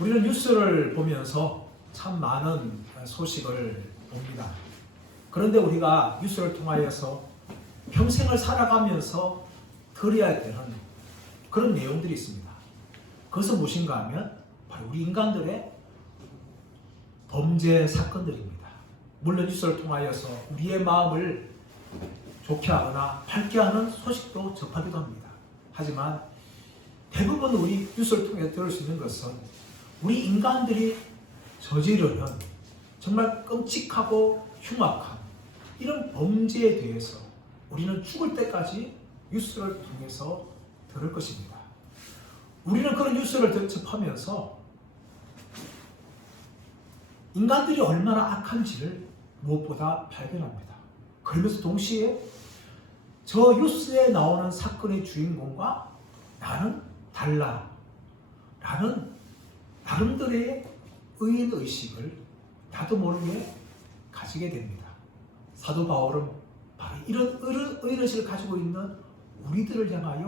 우리는 뉴스를 보면서 참 많은 소식을 봅니다. 그런데 우리가 뉴스를 통하여서 평생을 살아가면서 들어야 되는 그런 내용들이 있습니다. 그것은 무엇인가 하면 바로 우리 인간들의 범죄 사건들입니다. 물론 뉴스를 통하여서 우리의 마음을 좋게 하거나 밝게 하는 소식도 접하기도 합니다. 하지만 대부분 우리 뉴스를 통해 들을 수 있는 것은 우리 인간들이 저지르는 정말 끔찍하고 흉악한 이런 범죄에 대해서 우리는 죽을 때까지 뉴스를 통해서 들을 것입니다. 우리는 그런 뉴스를 접하면서 인간들이 얼마나 악한지를 무엇보다 발견합니다. 그러면서 동시에 저 뉴스에 나오는 사건의 주인공과 나는 달라 라는 나름대로의 의인의식을 나도 모르게 가지게 됩니다. 사도 바울은 바로 이런 의인의식을 가지고 있는 우리들을 향하여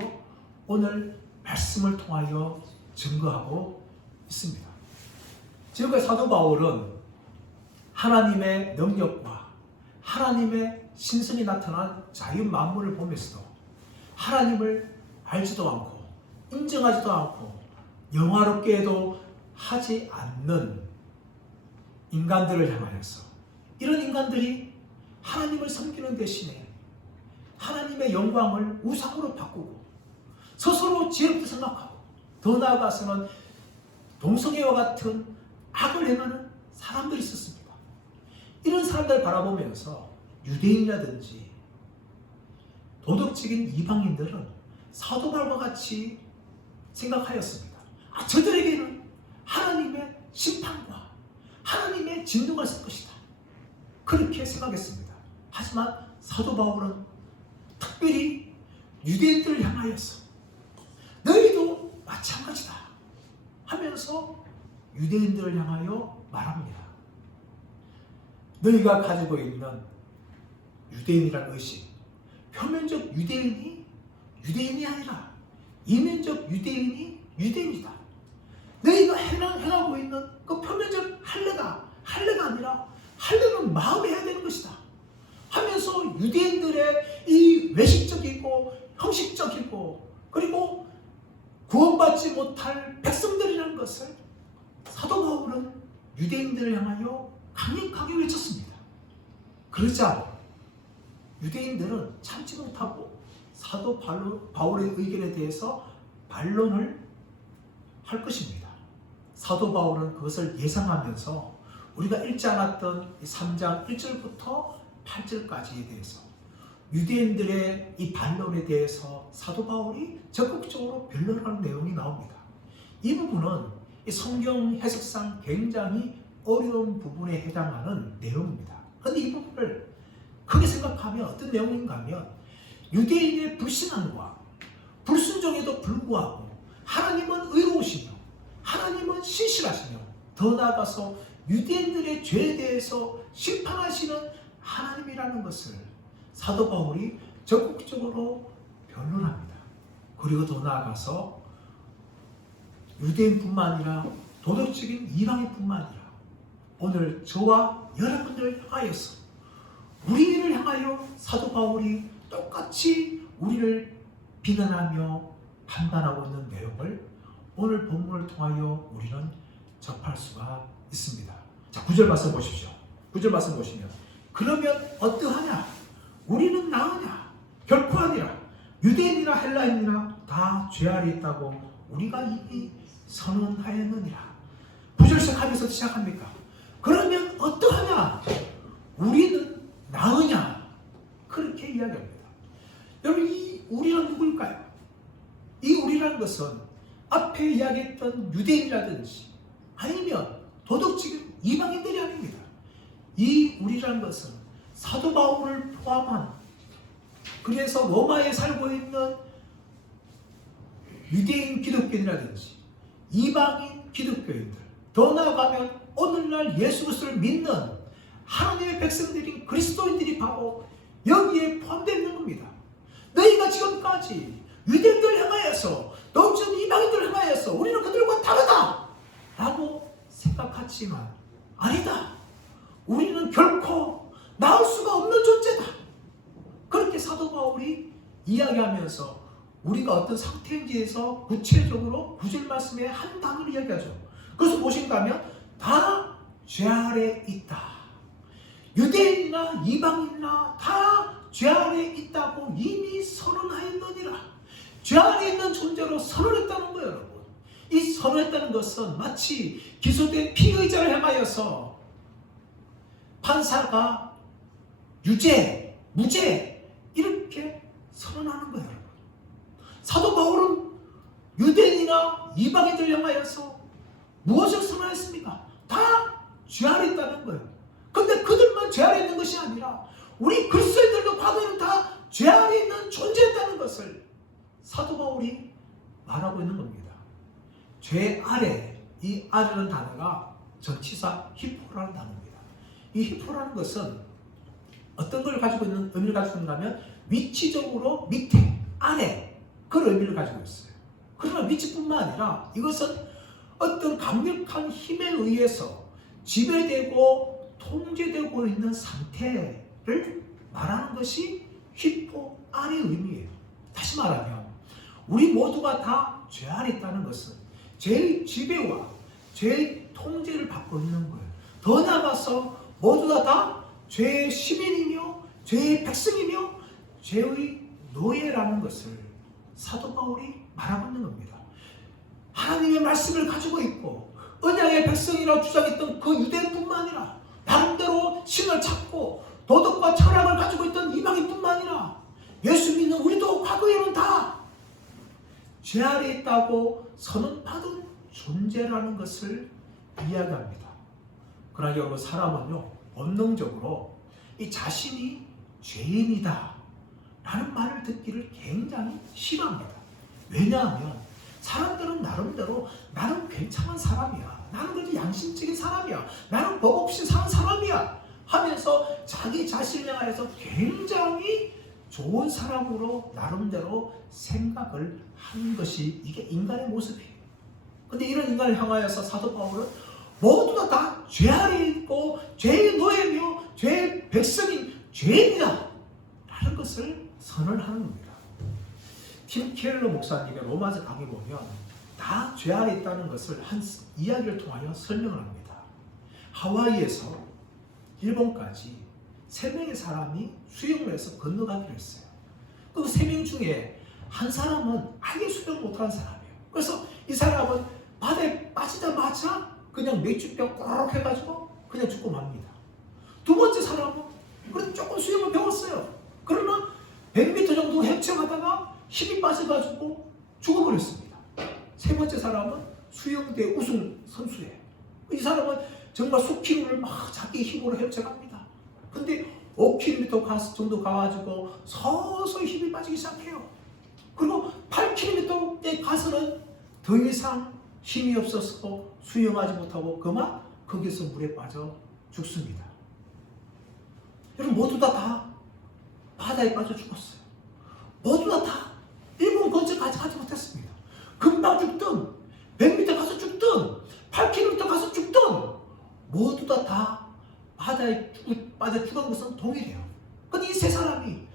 오늘 말씀을 통하여 증거하고 있습니다. 지금까지 사도 바울은 하나님의 능력과 하나님의 신성이 나타난 자연 만물을 보면서도 하나님을 알지도 않고 인정하지도 않고 영화롭게도 하지 않는 인간들을 향하여서 이런 인간들이 하나님을 섬기는 대신에 하나님의 영광을 우상으로 바꾸고 스스로 지혜롭게 생각하고 더 나아가서는 동성애와 같은 악을 행하는 사람들이 있었습니다. 이런 사람들을 바라보면서 유대인이라든지 도덕적인 이방인들은 사도 바울과 같이 생각하였습니다. 저들에게는 하나님의 심판과 하나님의 진노가 있을 것이다. 그렇게 생각했습니다. 하지만 사도 바울은 특별히 유대인들을 향하여서 너희도 마찬가지다 하면서 유대인들을 향하여 말합니다. 너희가 가지고 있는 유대인이라는 의식, 표면적 유대인이 유대인이 아니라 이면적 유대인이 유대인이다. 너희가 행하고 있는 그 표면적 할례가 아니라 할례는 마음에 해야 되는 것이다 하면서 유대인들의 이 외식적이고 형식적이고 그리고 구원받지 못할 백성들이라는 것을 사도 바울은 유대인들을 향하여 강력하게 외쳤습니다. 그러자 유대인들은 참지 못하고 사도 바울의 의견에 대해서 반론을 할 것입니다. 사도 바울은 그것을 예상하면서 우리가 읽지 않았던 3장 1절부터 8절까지에 대해서 유대인들의 이 반론에 대해서 사도 바울이 적극적으로 변론하는 내용이 나옵니다. 이 부분은 성경 해석상 굉장히 어려운 부분에 해당하는 내용입니다. 그런데 이 부분을 크게 생각하면 어떤 내용인가 하면 유대인의 불신앙과 불순종에도 불구하고 하나님은 의로우시며 하나님은 신실하시며 더 나아가서 유대인들의 죄에 대해서 심판하시는 하나님이라는 것을 사도 바울이 적극적으로 변론합니다. 그리고 더 나아가서 유대인뿐만 아니라 도덕적인 이방인뿐만 아니라 오늘 저와 여러분들을 향하여서 우리를 향하여 사도 바울이 똑같이 우리를 비난하며 판단하고 있는 내용을 오늘 본문을 통하여 우리는 접할 수가 있습니다. 자, 9절 말씀 보십시오. 9절 말씀 보시면 그러면 어떠하냐? 우리는 나으냐? 결코 아니라 유대인이나 헬라인이나 다 죄 아래 있다고 우리가 이미 선언하였느니라. 9절 시작하면서 시작합니까? 그러면 어떠하냐? 우리는 나으냐? 그렇게 이야기합니다. 여러분, 이 우리는 누구일까요? 이 우리라는 것은 앞에 이야기했던 유대인이라든지 아니면 도덕적인 이방인들이 아닙니다. 이 우리라는 것은 사도 바울을 포함한 그래서 로마에 살고 있는 유대인 기독교인이라든지 이방인 기독교인들 더 나아가면 오늘날 예수 그리스도를 믿는 하나님의 백성들인 그리스도인들이 바로 여기에 포함되어 있는 겁니다. 너희가 지금까지 유대인들 향하여서 도적인 이방인들 향하여서 우리는 그들과 다르다 라고 낳았지만 아니다. 우리는 결코 낳을 수가 없는 존재다. 그렇게 사도 바울이 이야기하면서 우리가 어떤 상태인지에서 구체적으로 구절 말씀에 한 단어를 이야기하죠. 그래서 보신다면 다 죄 아래 있다. 유대인이나 이방인이나 다 죄 아래 있다고 이미 선언하였느니라. 죄 아래 있는 존재로 선언했다는 거예요, 여러분. 이 선언했다는 것은 마치 기소된 피의자를 향하여서 판사가 유죄, 무죄 이렇게 선언하는 거예요, 여러분. 사도 바울은 유대인이나 이방인들 향하여서 무엇을 선언했습니까? 다 죄 아래 있다는 거예요. 근데 그들만 죄 아래 있는 것이 아니라 우리 그리스도인들도 과거에는 다 죄 아래 있는 존재였다는 것을 사도 바울이 말하고 있는 겁니다. 죄 아래, 이 아래라는 단어가 전치사 히포라는 단어입니다. 이 히포라는 것은 어떤 걸 가지고 있는 의미를 가지고 있는가 하면 위치적으로 밑에, 아래 그런 의미를 가지고 있어요. 그러나 위치뿐만 아니라 이것은 어떤 강력한 힘에 의해서 지배되고 통제되고 있는 상태를 말하는 것이 히포 아래의 의미예요. 다시 말하면 우리 모두가 다 죄 아래 있다는 것은 죄의 지배와 죄의 통제를 받고 있는 거예요. 더 나아가서 모두가 다 죄의 시민이며 죄의 백성이며 죄의 노예라는 것을 사도 바울이 말하고 있는 겁니다. 하나님의 말씀을 가지고 있고 언약의 백성이라고 주장했던 그 유대인뿐만 아니라 나름대로 신을 찾고 도덕과 철학을 가지고 있던 이방인뿐만 아니라 예수 믿는 우리도 과거에는 다 죄 아래 있다고 선언받은 존재라는 것을 이야기합니다. 그러나 여러분, 사람은요 본능적으로 이 자신이 죄인이다 라는 말을 듣기를 굉장히 싫어합니다. 왜냐하면 사람들은 나름대로 나는 괜찮은 사람이야, 나는 그래도 양심적인 사람이야, 나는 법 없이 사는 사람이야 하면서 자기 자신을 향해서 굉장히 좋은 사람으로 나름대로 생각을 하는 것이 이게 인간의 모습이에요. 근데 이런 인간을 향하여서 사도 바울은 모두가 다 죄 아래 있고 죄의 노예며 죄의 백성인 죄인이다 라는 것을 선언하는 겁니다. 팀 켈러 목사님의 로마서 강의 보면 다 죄 아래 있다는 것을 한 이야기를 통하여 설명을 합니다. 하와이에서 일본까지 3명의 사람이 수영을 해서 건너가기로 했어요. 그 3명 중에 한 사람은 아예 수영을 못하는 사람이에요. 그래서 이 사람은 바다에 빠지자마자 그냥 맥주병 꼬르륵 해가지고 그냥 죽고 맙니다. 두 번째 사람은 그래도 조금 수영을 배웠어요. 그러나 100m 정도 헤쳐가다가 힘이 빠져가지고 죽어버렸습니다. 세 번째 사람은 수영대 우승 선수예요. 이 사람은 정말 수킬로를 막 자기 힘으로 헤쳐갑니다. 근데 5km 정도 가가지고 서서히 힘이 빠지기 시작해요. 그리고 8km에 가서는 더 이상 힘이 없어서 수영하지 못하고 그만 거기서 물에 빠져 죽습니다. 여러분, 모두 다 바다에 빠져 죽었어요. 모두 다 일본 근처까지 가지 못했습니다. 금방 죽든 100m 가서 죽든 8km 가서 죽든 모두 다 바다에 빠져 죽은 것은 동일해요. 근데 이 세 사람이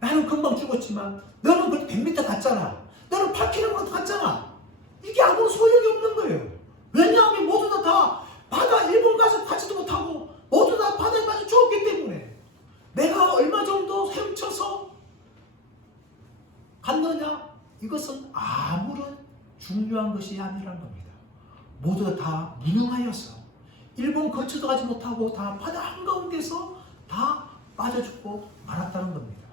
나는 금방 죽었지만 너는 그래도 100m 갔잖아, 너는 8km 갔잖아, 이게 아무 소용이 없는 거예요. 왜냐하면 모두 다 바다 일본 가서 가지도 못하고 모두 다 바다에 빠져 죽었기 때문에 내가 얼마 정도 헤엄쳐서 갔느냐, 이것은 아무런 중요한 것이 아니라는 겁니다. 모두 다 무능하여서 일본 근처도 가지 못하고 다 바다 한가운데서 다 빠져 죽고 말았다는 겁니다.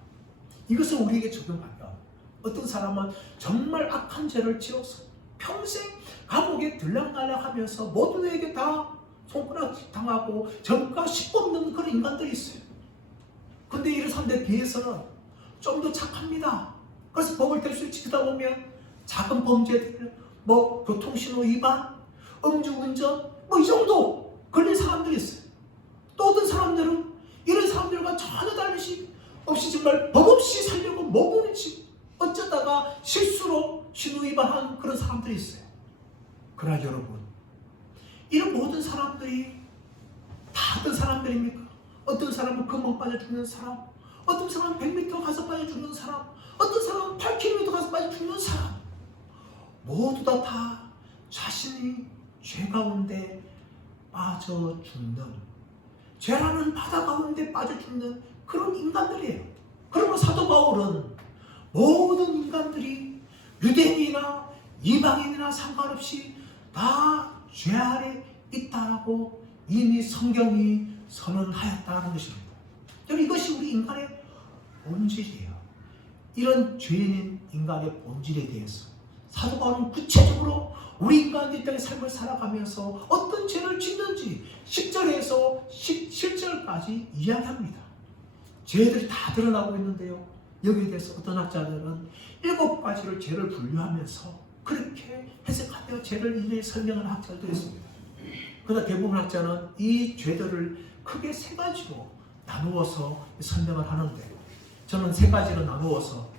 이것을 우리에게 적용하면 어떤 사람은 정말 악한 죄를 지어서 평생 감옥에 들락날락하면서 모두에게 다 손가락 당하고 전가 10번 넘는 그런 인간들이 있어요. 근데 이런 사람들에 비해서는 좀 더 착합니다. 그래서 법을 대수를 지키다 보면 작은 범죄들, 교통신호 위반, 음주운전, 이 정도 걸린 사람들이 있어요. 또 어떤 사람들은 이런 사람들과 전혀 다른 없이 정말 법 없이 살려고 머무는지 어쩌다가 실수로 신호 위반한 그런 사람들이 있어요. 그러나 여러분, 이런 모든 사람들이 다 어떤 사람들입니까? 어떤 사람은 금방 빠져 죽는 사람, 어떤 사람은 100m 가서 빠져 죽는 사람, 어떤 사람은 8km 가서 빠져 죽는 사람, 모두 다 자신이 죄 가운데 빠져 죽는, 죄라는 바다 가운데 빠져 죽는 그런 인간들이에요. 그러면 사도 바울은 모든 인간들이 유대인이나 이방인이나 상관없이 다 죄 아래 있다라고 이미 성경이 선언하였다는 것입니다. 여러분, 이것이 우리 인간의 본질이에요. 이런 죄인인 인간의 본질에 대해서 사도 바울은 구체적으로 우리 인간들 이 땅의 삶을 살아가면서 어떤 죄를 짓는지 10절에서 17절까지 이야기합니다. 죄들이 다 드러나고 있는데요, 여기에 대해서 어떤 학자들은 7가지를 죄를 분류하면서 그렇게 해석하며 죄를 일일이 설명하는 학자들도 있습니다. 그러나 대부분 학자는 이 죄들을 크게 3가지로 나누어서 설명을 하는데, 저는 3가지로 나누어서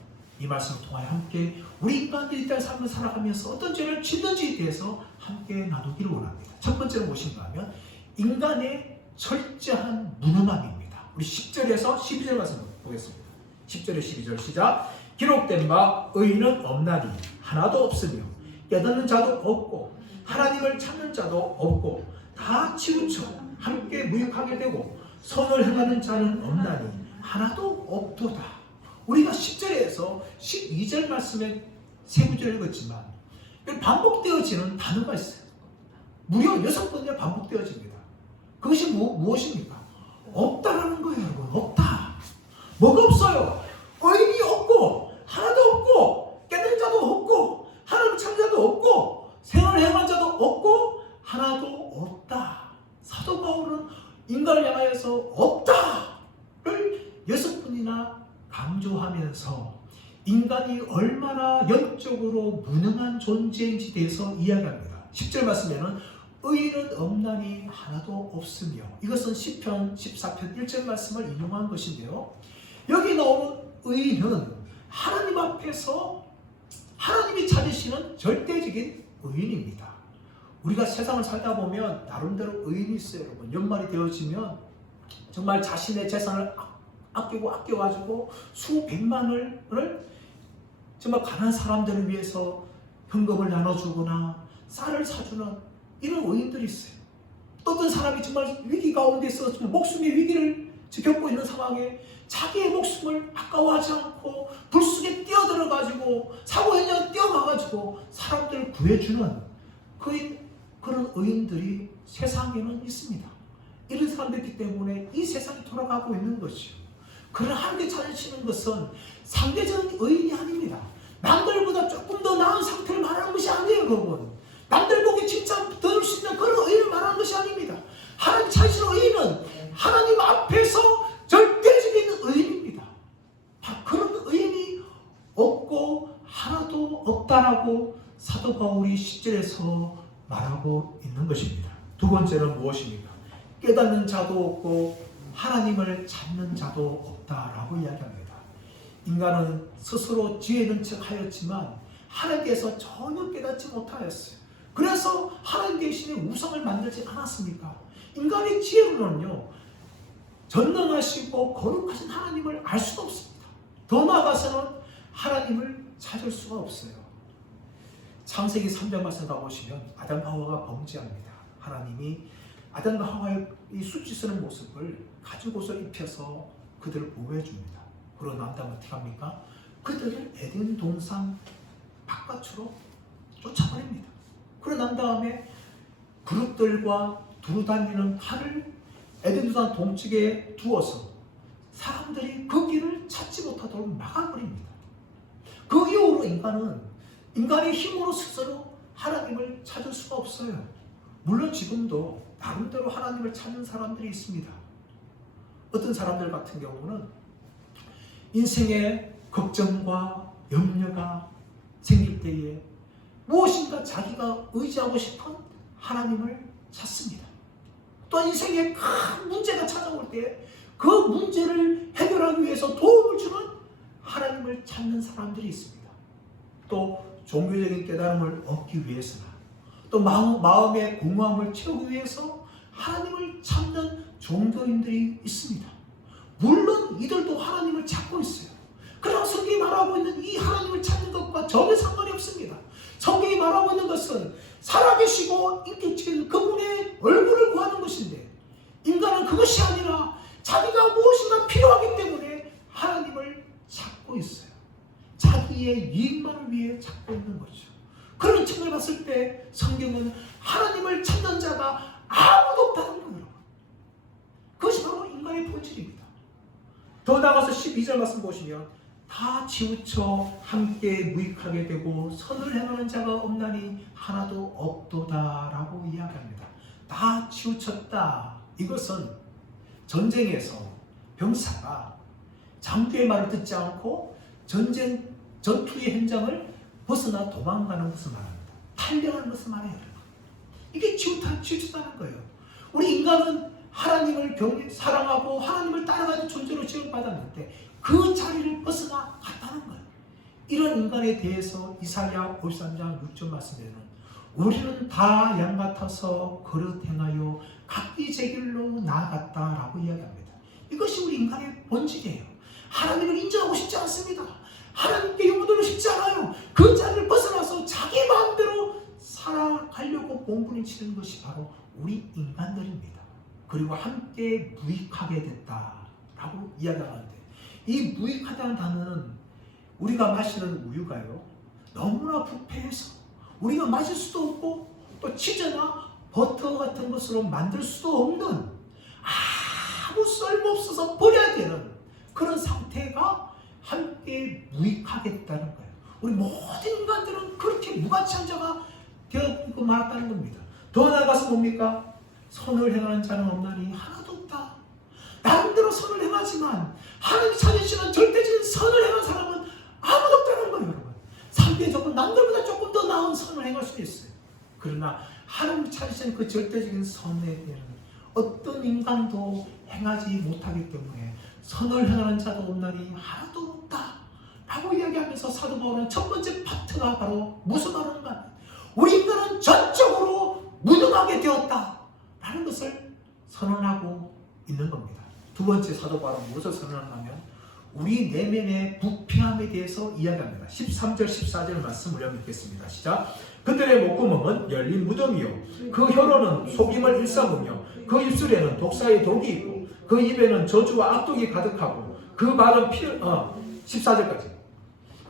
이 말씀을 통하여 함께 우리 인간들이 이 땅의 삶을 살아가면서 어떤 죄를 짓는지에 대해서 함께 나누기를 원합니다. 첫 번째는 무엇인가 하면 인간의 철저한 무능함입니다. 우리 10절에서 12절 말씀 보겠습니다. 10절에 12절 시작. 기록된 바 의인은 없나니 하나도 없으며 깨닫는 자도 없고 하나님을 찾는 자도 없고 다 치우쳐 함께 무익하게 되고 선을 행하는 자는 없나니 하나도 없도다. 우리가 10절에서 12절 말씀에 3구절 읽었지만 반복되어지는 단어가 있어요. 무려 6번이나 반복되어집니다. 그것이 무엇입니까? 없다라는 거예요, 여러분. 없다. 뭐가 없어요? 의인이 없고 하나도 없고 깨달은 자도 없고 하나님 찾는 자도 없고 생을 행한 자도 없고 하나도 없다. 사도 바울은 인간을 향하여서 없다를 6번이나 강조하면서 인간이 얼마나 영적으로 무능한 존재인지 대해서 이야기합니다. 10절 말씀에는 의인은 없나니 하나도 없으며, 이것은 시편 14편 1절 말씀을 인용한 것인데요, 여기 나오는 의인은 하나님 앞에서 하나님이 찾으시는 절대적인 의인입니다. 우리가 세상을 살다 보면 나름대로 의인이 있어요, 여러분. 연말이 되어지면 정말 자신의 재산을 아껴가지고 수백만을 정말 가난한 사람들을 위해서 현금을 나눠주거나 쌀을 사주는 이런 의인들이 있어요. 또 어떤 사람이 정말 위기 가운데 있어서 목숨의 위기를 겪고 있는 상황에 자기의 목숨을 아까워하지 않고 불 속에 뛰어들어가지고 사고 현장에 뛰어가가지고 사람들을 구해주는 그런 의인들이 세상에는 있습니다. 이런 사람들이기 때문에 이 세상이 돌아가고 있는 것이죠. 그러나 하나님께 찾으시는 것은 상대적인 의인이 아닙니다. 남들보다 조금 더 나은 상태를 말하는 것이 아니에요, 여러분. 남들 보기 진짜 더 줄 수 있는 그런 의인을 말하는 것이 아닙니다. 하나님 찾으시는 의인은 하나님 앞에서 절대적인 의인입니다. 그런 의인이 없고 하나도 없다라고 사도 바울이 10절에서 말하고 있는 것입니다. 두 번째는 무엇입니까? 깨닫는 자도 없고 하나님을 찾는 자도 없다라고 이야기합니다. 인간은 스스로 지혜 있는 척 하였지만 하나님께서 전혀 깨닫지 못하였어요. 그래서 하나님 대신에 우상을 만들지 않았습니까? 인간의 지혜로는요, 전능하시고 거룩하신 하나님을 알 수가 없습니다. 더 나아가서는 하나님을 찾을 수가 없어요. 창세기 3장 말씀 가보시면 아담과 하와가 범죄합니다. 하나님이 아담과 하와의 이 수치 쓰는 모습을 가죽옷을 입혀서 그들을 보호해 줍니다. 그러고 난 다음에 어떻게 합니까? 그들을 에덴 동산 바깥으로 쫓아버립니다. 그러고 난 다음에 그릇들과 두루다니는 칼을 에덴 동산 동쪽에 두어서 사람들이 그 길을 찾지 못하도록 막아버립니다. 그 이후로 인간의 힘으로 스스로 하나님을 찾을 수가 없어요. 물론 지금도 나름대로 하나님을 찾는 사람들이 있습니다. 어떤 사람들 같은 경우는 인생에 걱정과 염려가 생길 때에 무엇인가 자기가 의지하고 싶은 하나님을 찾습니다. 또 인생에 큰 문제가 찾아올 때 그 문제를 해결하기 위해서 도움을 주는 하나님을 찾는 사람들이 있습니다. 또 종교적인 깨달음을 얻기 위해서나, 또 마음의 공허함을 채우기 위해서 하나님을 찾는 종교인들이 있습니다. 물론 이들도 하나님을 찾고 있어요. 그러나 성경이 말하고 있는 이 하나님을 찾는 것과 전혀 상관이 없습니다. 성경이 말하고 있는 것은 살아계시고 인격적인 그분의 얼굴을 구하는 것인데, 인간은 그것이 아니라 자기가 무엇인가 필요하기 때문에 하나님을 찾고 있어요. 자기의 이익만을 위해 찾고 있는 거죠. 그런 측면을 봤을 때 성경은 하나님을 찾는 자가 아무도 없다는 거예요. 그것이 바로 인간의 본질입니다. 더 나아가서 12절 말씀 보시면 다 치우쳐 함께 무익하게 되고 선을 행하는 자가 없나니 하나도 없도다 라고 이야기합니다. 다 치우쳤다. 이것은 전쟁에서 병사가 장교의 말을 듣지 않고 전투의 현장을 벗어나 도망가는 것을 말합니다. 탈려하는 것을 말해요. 이게 치우쳤다는 거예요. 우리 인간은 하나님을 사랑하고 하나님을 따라가는 존재로 지원받았는데 그 자리를 벗어나 갔다는 거예요. 이런 인간에 대해서 이사야 53장 6절 말씀에는 우리는 다 양 같아서 그릇 행하여 각기 제 길로 나아갔다라고 이야기합니다. 이것이 우리 인간의 본질이에요. 하나님을 인정하고 싶지 않습니다. 하나님께 영혼들고 싶지 않아요. 그 자리를 벗어나서 자기 마음대로 살아가려고 몸부림치는 것이 바로 우리 인간들입니다. 그리고 함께 무익하게 됐다라고 이야기하는데, 이 무익하다는 단어는 우리가 마시는 우유가요, 너무나 부패해서 우리가 마실 수도 없고 또 치즈나 버터 같은 것으로 만들 수도 없는, 아무 쓸모없어서 버려야 되는 그런 상태가 함께 무익하게 됐다는 거예요. 우리 모든 인간들은 그렇게 무가치한 자가 되었고 말았다는 겁니다. 더 나아가서 뭡니까? 선을 행하는 자는 없나니 하나도 없다. 나름대로 선을 행하지만 하나님 찾으시는 절대적인 선을 행하는 사람은 아무도 없다는 거예요, 여러분. 상대적으로 남들보다 조금 더 나은 선을 행할 수도 있어요. 그러나 하나님 찾으시는 그 절대적인 선에 대한 어떤 인간도 행하지 못하기 때문에 선을 행하는 자도 없나니 하나도 없다 라고 이야기하면서 사도 바울은 첫 번째 파트가 바로 무슨 말인가? 우리 인간은 전적으로 무능하게 되었다 라는 것을 선언하고 있는 겁니다. 두 번째 사도 바울은 무엇을 선언하냐면 우리 내면의 부패함에 대해서 이야기합니다. 13절 14절 말씀을 읽겠습니다. 시작. 그들의 목구멍은 열린 무덤이요 그 혀로는 속임을 일삼으며 그 입술에는 독사의 독이 있고 그 입에는 저주와 악독이 가득하고 그 말은 14절까지.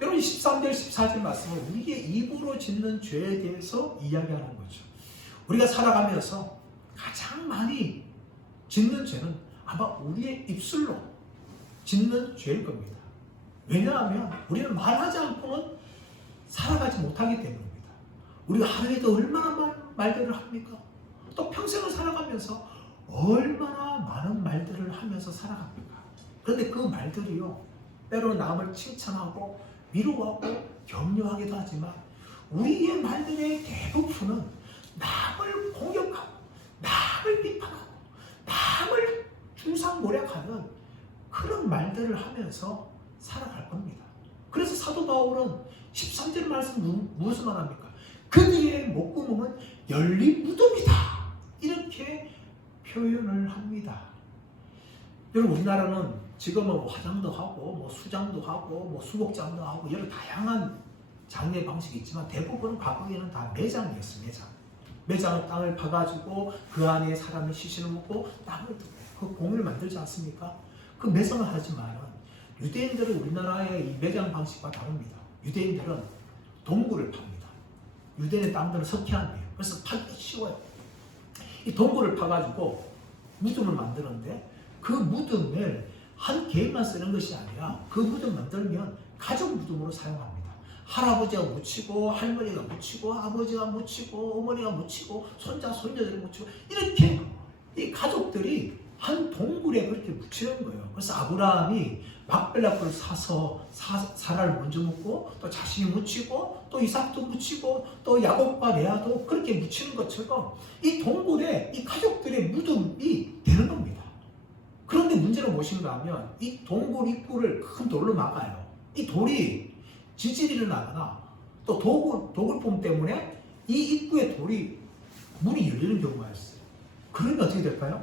여러분 13절 14절 말씀은 우리의 입으로 짓는 죄에 대해서 이야기하는 거죠. 우리가 살아가면서 가장 많이 짓는 죄는 아마 우리의 입술로 짓는 죄일 겁니다. 왜냐하면 우리는 말하지 않고는 살아가지 못하기 때문입니다. 우리가 하루에도 얼마나 말들을 합니까? 또 평생을 살아가면서 얼마나 많은 말들을 하면서 살아갑니까? 그런데 그 말들이요, 때로는 남을 칭찬하고 위로하고 격려하기도 하지만 우리의 말들의 대부분은 남을 공격하고 남을 비판하고 남을 중상모략하는 그런 말들을 하면서 살아갈 겁니다. 그래서 사도 바울은 13절 말씀 무엇을 말합니까? 그들의 목구멍은 열린 무덤이다 이렇게 표현을 합니다. 여러분 우리나라는 지금은 화장도 하고 수장도 하고 수복장도 하고 여러 다양한 장례 방식이 있지만 대부분 과거에는 다 매장이었어요. 매장은 땅을 파가지고 그 안에 사람을 시신을 묻고 땅을 그 공을 만들지 않습니까? 그 매장을 하지만 유대인들은 우리나라의 이 매장 방식과 다릅니다. 유대인들은 동굴을 팝니다. 유대인의 땅들은 석회암이에요. 그래서 파기 쉬워요. 이 동굴을 파가지고 무덤을 만드는데 그 무덤을 한 개인만 쓰는 것이 아니라 그 무덤 만들면 가족 무덤으로 사용합니다. 할아버지가 묻히고 할머니가 묻히고 아버지가 묻히고 어머니가 묻히고 손자 손녀들이 묻히고 이렇게 이 가족들이 한 동굴에 그렇게 묻히는 거예요. 그래서 아브라함이 막벨라굴을 사서 사라를 먼저 묻고 또 자신이 묻히고 또 이삭도 묻히고 또 야곱과 레아도 그렇게 묻히는 것처럼 이 동굴에 이 가족들의 무덤이 되는 겁니다. 그런데 문제는 무엇인가 하면 이 동굴 입구를 큰 돌로 막아요. 이 돌이 지질이 일어나거나 또 도굴폼 때문에 이 입구에 돌이 문이 열리는 경우가 있어요. 그러면 어떻게 될까요?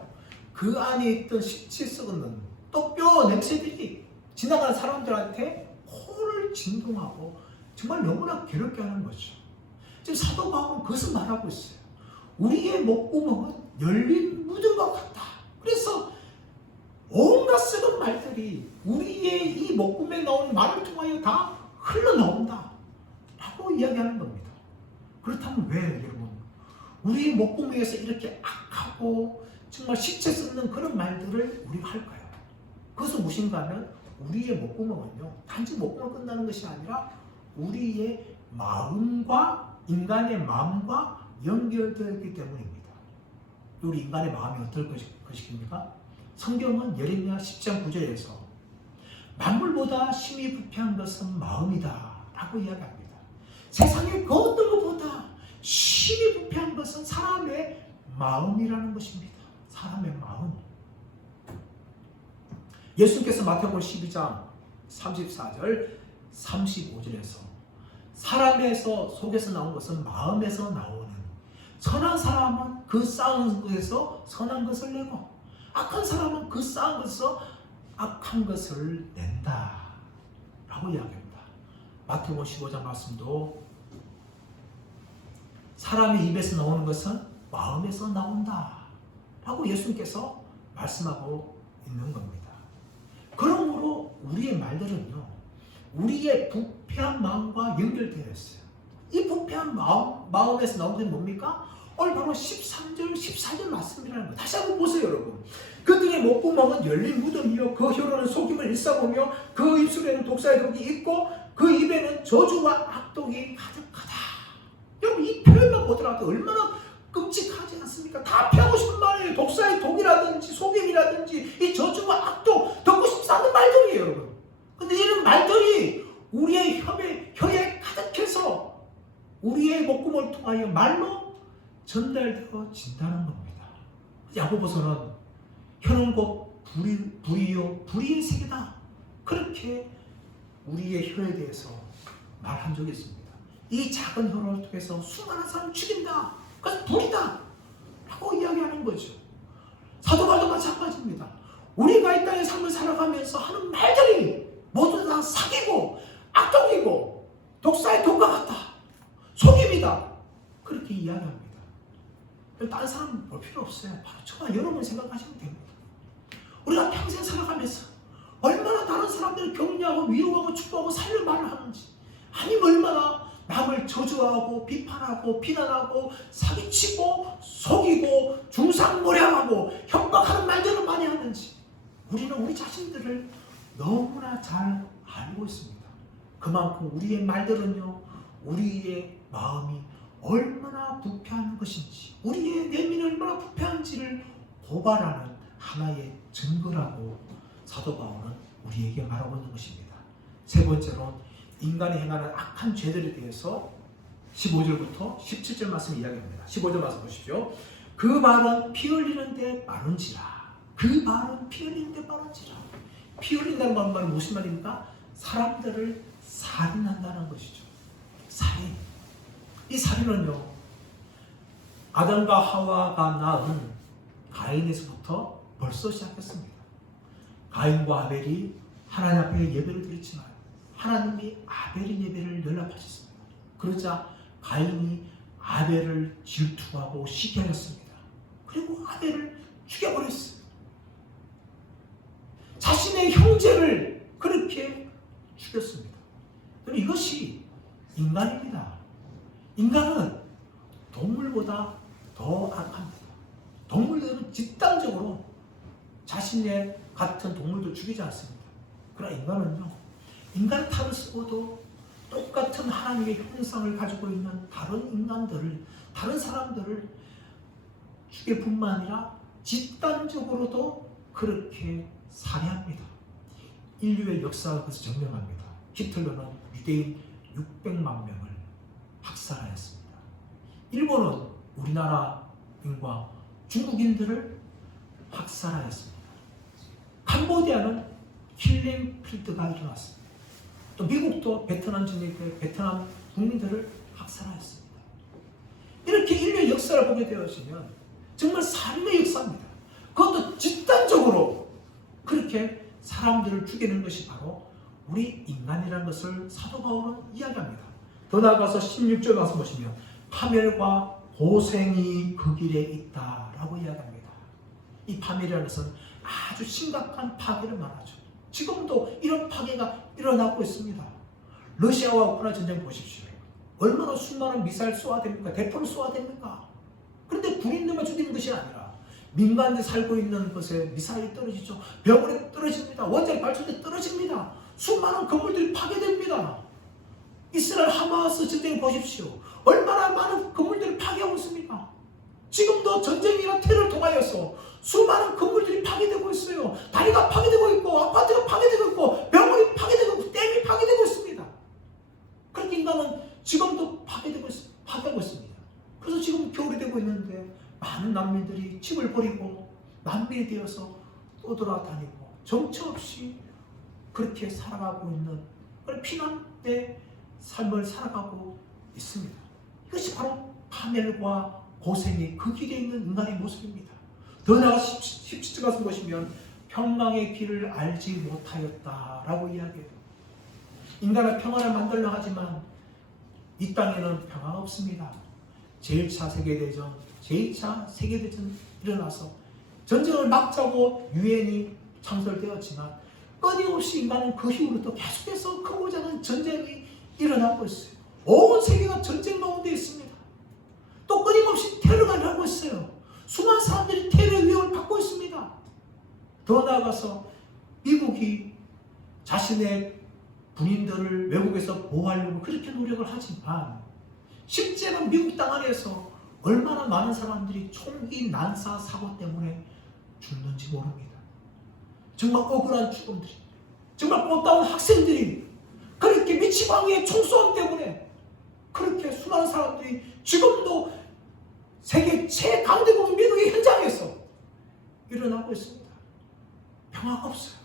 그 안에 있던 십치 썩은 또 뼈 냄새들이 지나가는 사람들한테 코를 진동하고 정말 너무나 괴롭게 하는 거죠. 지금 사도 바울은 그것을 말하고 있어요. 우리의 목구멍은 열린 무덤과 같다. 그래서 온갖 썩은 말들이 우리의 이 목구멍에 나오는 말을 통하여 다 흘러나온다 라고 이야기하는 겁니다. 그렇다면 왜 여러분 우리 목구멍에서 이렇게 악하고 정말 시체 썩는 그런 말들을 우리가 할까요? 그것은 무엇인가 하면 우리의 목구멍은요 단지 목구멍을 끝나는 것이 아니라 우리의 마음과 인간의 마음과 연결되어 있기 때문입니다. 우리 인간의 마음이 어떨 것입니까? 성경은 예레미야 10장 9절에서 만물보다 심히 부패한 것은 마음이다 라고 이야기합니다. 세상의 그 어떤 것보다 심히 부패한 것은 사람의 마음이라는 것입니다. 사람의 마음. 예수님께서 마태복음 12장 34절 35절에서 사람에서 속에서 나온 것은 마음에서 나오는 선한 사람은 그 쌓은 것에서 선한 것을 내고 악한 사람은 그 쌓은 것에서 악한 것을 낸다 라고 이야기합니다. 마태복음 15장 말씀도 사람의 입에서 나오는 것은 마음에서 나온다 라고 예수님께서 말씀하고 있는 겁니다. 그러므로 우리의 말들은요 우리의 부패한 마음과 연결되어 있어요. 이 부패한 마음에서 나오는 게 뭡니까? 오늘 바로 13절, 14절 말씀이라는 거. 다시 한번 보세요, 여러분. 그들의 목구멍은 열린 무덤이요 그 혀로는 속임을 일삼으며 그 입술에는 독사의 독이 있고 그 입에는 저주와 악독이 가득하다. 여러분 이 표현만 보더라도 얼마나 끔찍하지 않습니까? 다 피하고 싶은 말이에요. 독사의 독이라든지 속임이라든지 이 저주와 악독 듣고 싶지 않은 말들이에요, 여러분. 근데 이런 말들이 우리의 혀에 가득해서 우리의 목구멍을 통하여 말로 전달되어진다는 겁니다. 야고보서는 혀는 곧 불이요 불의의 세계다. 그렇게 우리의 혀에 대해서 말한 적이 있습니다. 이 작은 혀를 통해서 수많은 사람을 죽인다. 그것은 불이다 라고 이야기하는 거죠. 사도 바울도 마찬가지입니다. 우리가 이 땅의 삶을 살아가면서 하는 말들이 모두 다 사기고 악독이고 독사의 독과 같다. 속임이다. 그렇게 이야기합니다. 다른 사람 볼 필요 없어요. 바로 저와 여러분 생각하시면 됩니다. 우리가 평생 살아가면서 얼마나 다른 사람들을 격려하고 위로하고 축복하고 살릴 말을 하는지, 아니면 얼마나 남을 저주하고 비판하고 비난하고 사기치고 속이고 중상모략하고 협박하는 말들을 많이 하는지 우리는 우리 자신들을 너무나 잘 알고 있습니다. 그만큼 우리의 말들은요 우리의 마음이 얼마나 부패한 것인지, 우리의 내면이 얼마나 부패한지를 고발하는 하나의 증거라고 사도 바울은 우리에게 말하고 있는 것입니다. 세 번째로 인간이 행하는 악한 죄들에 대해서 15절부터 17절 말씀 이야기합니다. 15절 말씀 보십시오. 그 말은 피 흘리는데 빠른지라. 그 말은 피 흘리는데 빠른지라. 피 흘린다는 말은 무슨 말입니까? 사람들을 살인한다는 것이죠. 살인. 이 살인은요 아담과 하와가 낳은 가인에서부터 벌써 시작했습니다. 가인과 아벨이 하나님 앞에 예배를 드렸지만 하나님이 아벨의 예배를 연락하셨습니다. 그러자 가인이 아벨을 질투하고 시기하였습니다. 그리고 아벨을 죽여버렸어요. 자신의 형제를 그렇게 죽였습니다. 이것이 인간입니다. 인간은 동물보다 더 악합니다. 동물들은 집단적으로 자신의 같은 동물도 죽이지 않습니다. 그러나 인간은요, 인간 탈을 쓰고도 똑같은 하나님의 형상을 가지고 있는 다른 인간들을, 다른 사람들을 죽일 뿐만 아니라 집단적으로도 그렇게 살해합니다. 인류의 역사가 그것을 증명합니다. 히틀러는 유대인 600만 명을 학살하였습니다. 일본은 우리나라인과 중국인들을 학살하였습니다. 캄보디아는 킬링 필드가 일어났습니다. 또 미국도 베트남 진입에 베트남 국민들을 학살하였습니다. 이렇게 인류의 역사 역사를 보게 되었으면 정말 삶의 역사입니다. 그것도 집단적으로 그렇게 사람들을 죽이는 것이 바로 우리 인간이라는 것을 사도 바울은 이야기합니다. 더 나아가서 16절 가서 보시면 파멸과 고생이 그 길에 있다라고 이야기합니다. 이 파멸이라는 것은 아주 심각한 파괴를 말하죠. 지금도 이런 파괴가 일어나고 있습니다. 러시아와 우크라이나 전쟁 보십시오. 얼마나 수많은 미사일 쏘아댑니까? 대포를 쏘아댑니까? 그런데 군인들만 죽이는 것이 아니라 민간들 살고 있는 곳에 미사일이 떨어지죠. 병원에 떨어집니다. 원자력 발전소에 떨어집니다. 수많은 건물들이 파괴됩니다. 이스라엘 하마스 전쟁을 보십시오. 얼마나 많은 건물들이 파괴하고 있습니까? 지금도 전쟁이나 테러를 통하여서 수많은 건물들이 파괴되고 있어요. 다리가 파괴되고 있고 아파트가 파괴되고 있고 병원이 파괴되고 있고 댐이 파괴되고 있습니다. 그렇게 인간은 지금도 파괴하고 있습니다. 그래서 지금 겨울이 되고 있는데 많은 난민들이 집을 버리고 난민이 되어서 떠돌아다니고 정처 없이 그렇게 살아가고 있는 피난의 삶을 살아가고 있습니다. 이것이 바로 파멸과 고생이 그 길에 있는 인간의 모습입니다. 더 나아가 17절 가서 보시면 평강의 길을 알지 못하였다라고 이야기해요. 인간은 평화를 만들려 하지만 이 땅에는 평화가 없습니다. 제1차 세계대전, 제2차 세계대전 일어나서 전쟁을 막자고 유엔이 창설되었지만 끊임없이 인간은 그 이후로도 계속해서 크고 작은 전쟁이 일어나고 있어요. 온 세계가 전쟁 가운데 있습니다. 또 끊임없이 테러가 일어나고 있어요. 수많은 사람들이 테러의 위협을 받고 있습니다. 더 나아가서 미국이 자신의 군인들을 외국에서 보호하려고 그렇게 노력을 하지만 실제는 미국 땅 안에서 얼마나 많은 사람들이 총기 난사 사고 때문에 죽는지 모릅니다. 정말 억울한 죽음들이, 정말 꽃다운 학생들이 그렇게 미치광이의 총쏘음 때문에 그렇게 수많은 사람들이 지금도 세계 최강대국 미국의 현장에서 일어나고 있습니다. 평화가 없어요.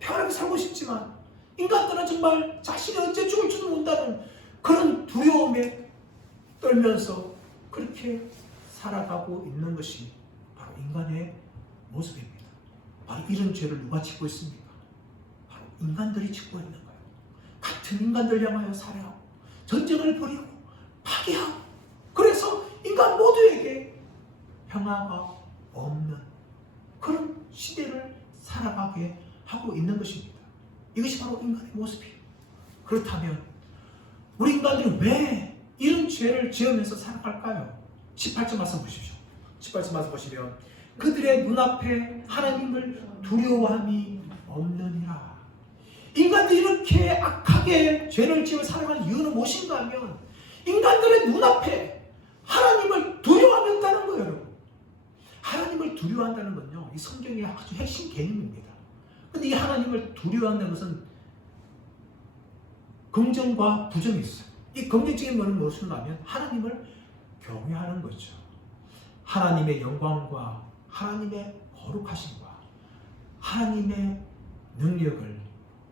평화롭게 살고 싶지만 인간들은 정말 자신이 언제 죽을지도 모른다는 그런 두려움에 떨면서 그렇게 살아가고 있는 것이 바로 인간의 모습입니다. 바로 이런 죄를 누가 짓고 있습니까? 바로 인간들이 짓고 있는 거예요. 같은 인간들 향하여 살해하고 전쟁을 벌이고 파괴하고 그래서 인간 모두에게 평화가 없는 그런 시대를 살아가게 하고 있는 것입니다. 이것이 바로 인간의 모습이에요. 그렇다면 우리 인간들이 왜 이런 죄를 지으면서 살아갈까요? 18절 말씀 보십시오. 18절 말씀 보시면 그들의 눈앞에 하나님을 두려워함이 없느니라. 인간들이 이렇게 악하게 죄를 지어 살아가는 이유는 무엇인가 하면 인간들의 눈앞에 하나님을 두려워함이 없다는 거예요. 여러분. 하나님을 두려워한다는 건요, 이 성경의 아주 핵심 개념입니다. 그런데 이 하나님을 두려워한다는 것은 긍정과 부정이 있어요. 이 긍정적인 것은 무엇인가 하면 하나님을 경외하는 거죠. 하나님의 영광과 하나님의 거룩하심과 하나님의 능력을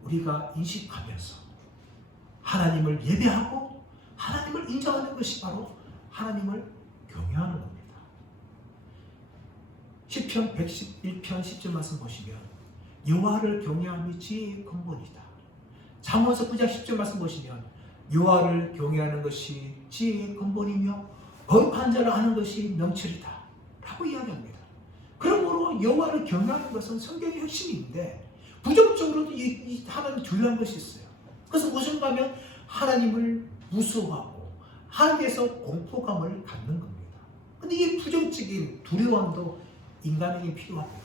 우리가 인식하면서 하나님을 예배하고 하나님을 인정하는 것이 바로 하나님을 경외하는 겁니다. 시편 111편 10절 말씀 보시면 여호와를 경외함이 지혜의 근본이다. 잠언서 9장 10절 말씀 보시면 여호와를 경외하는 것이 지혜의 근본이며 거룩한 자를 아는 것이 명철이다 라고 이야기합니다. 그러므로 여호와를 경외하는 것은 성경의 핵심인데 부정적으로도 이 하나님을 두려워하는 것이 있어요. 그래서 무엇인가 하면 하나님을 무서워하고 하나님께서 공포감을 갖는 겁니다. 그런데 이 부정적인 두려움도 인간에게 필요합니다.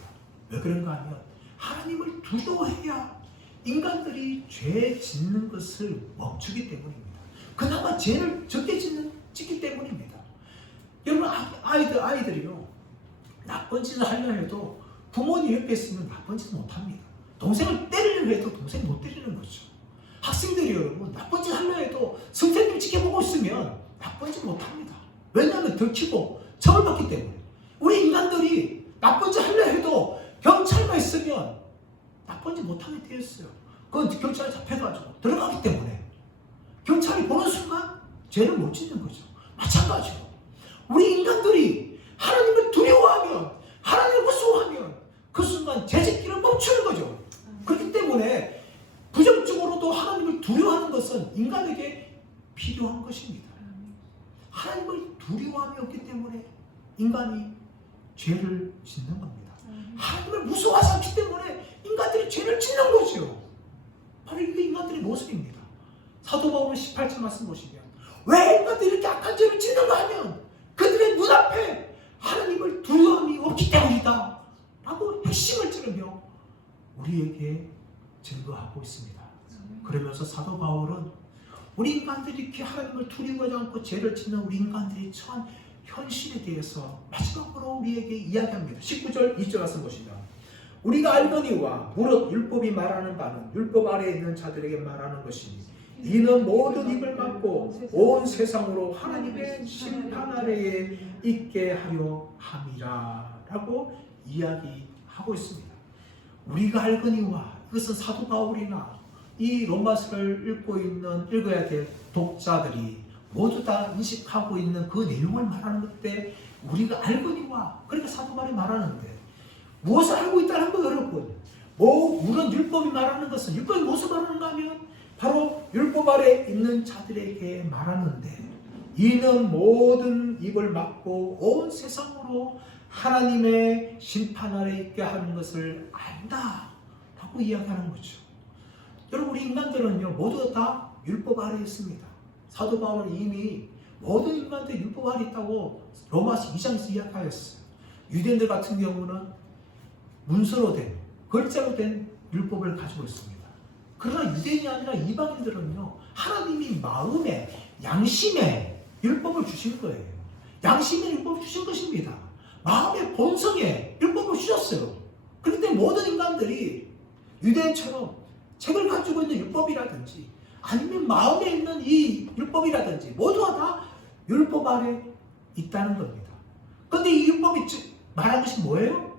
왜 그런가 하면 하나님을 두려워해야 인간들이 죄 짓는 것을 멈추기 때문입니다. 그나마 죄를 적게 짓기 때문입니다. 여러분 아이들이요 나쁜 짓을 하려 해도 부모님 옆에 있으면 나쁜 짓을 못합니다. 동생을 때리려 해도 동생이 못 때리는 거죠. 학생들이 여러분 나쁜 짓 하려 해도 선생님 지켜보고 있으면 나쁜 짓 못합니다. 왜냐하면 들키고 처벌받기 때문에. 우리 인간들이 나쁜 짓 하려 해도 경찰만 있으면 나쁜 짓 못하게 되어 있어요. 그건 경찰에 잡혀가지고 들어가기 때문에 경찰이 보는 순간 죄를 못 짓는 거죠. 마찬가지로 우리 인간들이 하나님을 두려워하면, 하나님을 무서워하면 그 순간 재짓기를 멈추는 거죠. 그렇기 때문에 부정적으로도 하나님을 두려워하는 것은 인간에게 필요한 것입니다. 하나님을 두려워함이 없기 때문에 인간이 죄를 짓는 겁니다. 하나님을 무서워하지 않기 때문에 인간들이 죄를 짓는 거죠. 바로 이게 인간들의 모습입니다. 사도 바울은 18절 말씀 보시면 왜 인간들이 이렇게 악한 죄를 짓는가 하면 그들의 눈앞에 하나님을 두려움이 없기 때문이다 라고 핵심을 찌르며 우리에게 증거하고 있습니다. 그러면서 사도 바울은 우리 인간들이 이렇게 하나님을 두려워하지 않고 죄를 짓는 우리 인간들이 처한 현실에 대해서 마지막으로 우리에게 이야기합니다. 19절 2절 말씀 보시면 우리가 알거니와 무릇 율법이 말하는 바는 율법 아래에 있는 자들에게 말하는 것이니 이는 모든 입을 막고 온 세상으로 하나님의 심판 아래에 있게 하려 함이라 라고 이야기하고 있습니다. 우리가 알거니와 이것은 사도 바울이나 이 로마서를 읽어야 될 독자들이 모두 다 인식하고 있는 그 내용을 말하는 것때 우리가 알거니와 그러니까 사도 바울이 말하는데 무엇을 알고 있다는 거예요, 여러분. 물론 율법이 말하는 것은 율법이 무엇을 말하는가 하면 바로 율법 아래 있는 자들에게 말하는데 이는 모든 입을 막고 온 세상으로 하나님의 심판 아래 있게 하는 것을 안다 라고 이야기하는 거죠. 여러분 우리 인간들은요 모두 다 율법 아래 있습니다. 사도 바울은 이미 모든 인간들이 율법 아래 있다고 로마서 2장에서 이야기하였어요. 유대인들 같은 경우는 문서로 된 글자로 된 율법을 가지고 있습니다. 그러나 유대인이 아니라 이방인들은요 하나님이 마음에 양심에 율법을 주신 거예요. 양심에 율법을 주신 것입니다. 마음의 본성에 율법을 주셨어요. 그런데 모든 인간들이 유대인처럼 책을 가지고 있는 율법이라든지 아니면 마음에 있는 이 율법이라든지 모두가 다 율법 아래 있다는 겁니다. 그런데 이 율법이 말하는 것이 뭐예요?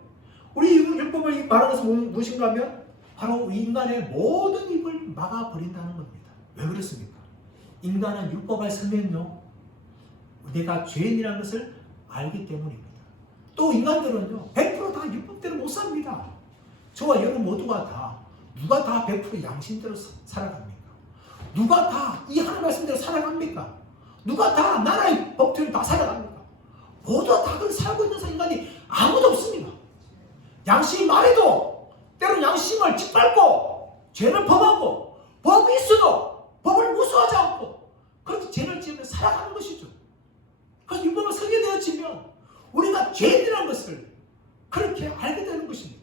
우리 율법을 말하는 것은 무엇인가 하면 바로 인간의 모든 입을 막아버린다는 겁니다. 왜 그렇습니까? 인간은 율법 아래 서면요 내가 죄인이라는 것을 알기 때문입니다. 또 인간들은요 100% 다 율법대로 못 삽니다. 저와 여러분 모두가 다 누가 다 100% 양심대로 살아갑니까? 누가 다 이 하나님 말씀대로 살아갑니까? 누가 다 나라의 법대로 다 살아갑니까? 모두가 다 그렇게 살고 있는 인간이 아무도 없습니다. 양심이 말해도 때로는 양심을 짓밟고 죄를 범하고 법이 있어도 법을 무서워하지 않고 그렇게 죄를 지으며 살아가는 것이죠. 그래서 율법을 서게 되어지면 우리가 죄인이라는 것을 그렇게 알게 되는 것입니다.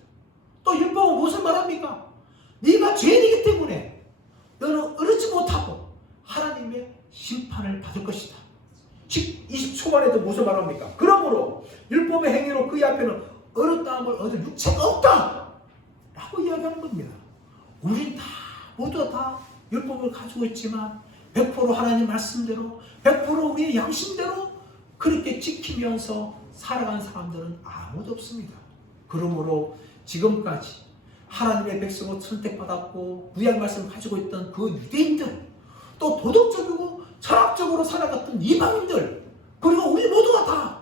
또 율법은 무엇을 말합니까? 네가 죄인이기 때문에 너는 어렵지 못하고 하나님의 심판을 받을 것이다. 20초만에도 무슨 말합니까? 그러므로 율법의 행위로 그의 앞에는 어렵다함을 얻을 육체가 없다 라고 이야기하는 겁니다. 우린 다 모두 다 율법을 가지고 있지만 100% 하나님 말씀대로 100% 우리의 양심대로 그렇게 지키면서 살아간 사람들은 아무도 없습니다. 그러므로 지금까지 하나님의 백성으로 선택받았고 구약 말씀을 가지고 있던 그 유대인들 또 도덕적이고 철학적으로 살아갔던 이방인들 그리고 우리 모두가 다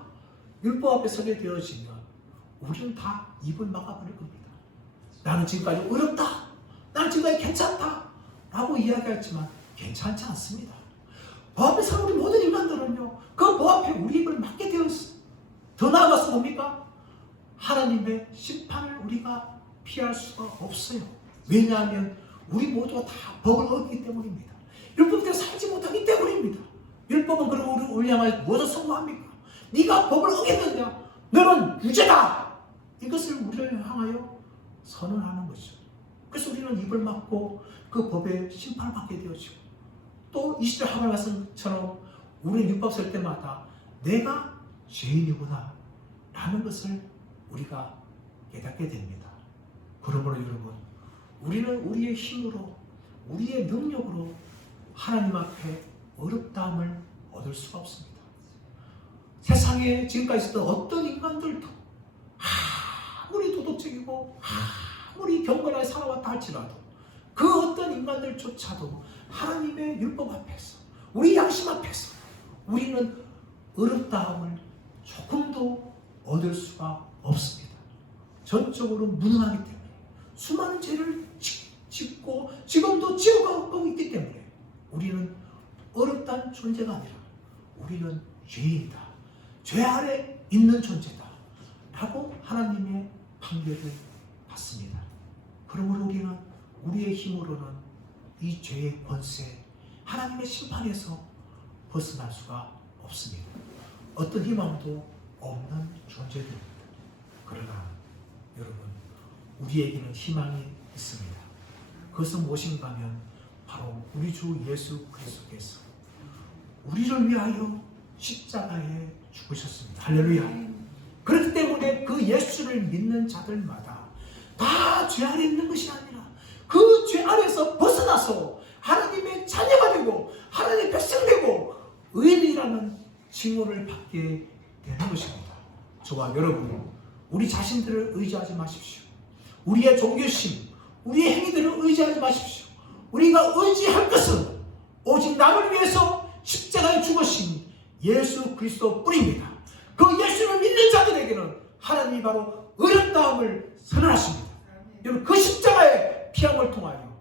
율법 앞에 서게 되어지면 우리는 다 입을 막아버릴 겁니다. 나는 지금까지 어렵다. 나는 지금까지 괜찮다. 라고 이야기했지만 괜찮지 않습니다. 법 앞에 사는 우리 모든 인간들은요. 그 법 앞에 우리 입을 막게 되어 있어요. 더 나아가서 뭡니까? 하나님의 심판을 우리가 피할 수가 없어요. 왜냐하면 우리 모두가 다 법을 어기기 때문입니다. 율법대로 살지 못하기 때문입니다. 율법은 그리고 우리 향하여 무엇을 선고합니까? 네가 법을 어겼느냐? 너는 유죄다! 이것을 우리를 향하여 선언하는 것이죠. 그래서 우리는 입을 막고 그 법의 심판을 받게 되어지고 또 20절 하나님 말씀처럼 우리는 율법 쓸 때마다 내가 죄인이구나 라는 것을 우리가 깨닫게 됩니다. 그러므로 여러분 우리는 우리의 힘으로 우리의 능력으로 하나님 앞에 어렵다함을 얻을 수가 없습니다. 세상에 지금까지 있었던 어떤 인간들도 아무리 도덕적이고 아무리 경건하게 살아왔다 할지라도 그 어떤 인간들조차도 하나님의 율법 앞에서 우리 양심 앞에서 우리는 어렵다함을 조금도 얻을 수가 없습니다. 전적으로 무능하기 때문에 수많은 죄를 짓고 지금도 지어가고 있기 때문에 우리는 어렵다는 존재가 아니라 우리는 죄인이다. 죄 아래 있는 존재다. 라고 하나님의 판결을 받습니다. 그러므로 우리는 우리의 힘으로는 이 죄의 권세, 하나님의 심판에서 벗어날 수가 없습니다. 어떤 희망도 없는 존재들입니다. 그러나 여러분, 우리에게는 희망이 있습니다. 그것은 무엇인가 하면 바로 우리 주 예수 그리스도께서 우리를 위하여 십자가에 죽으셨습니다. 할렐루야. 그렇기 때문에 그 예수를 믿는 자들마다 다 죄 아래 있는 것이 아니라 그 죄 아래에서 벗어나서 하나님의 자녀가 되고 하나님의 백성 되고 의인이라는 칭호를 받게 되는 것입니다. 저와 여러분, 우리 자신들을 의지하지 마십시오. 우리의 종교심, 우리의 행위들을 의지하지 마십시오. 우리가 의지할 것은 오직 남을 위해서 십자가에 죽으신 예수 그리스도 뿐입니다. 그 예수를 믿는 자들에게는 하나님이 바로 의롭다함을 선언하십니다. 여러분, 그 십자가의 피함을 통하여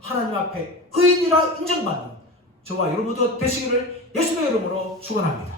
하나님 앞에 의인이라 인정받는 저와 여러분도 되시기를 예수의 이름으로 축원합니다.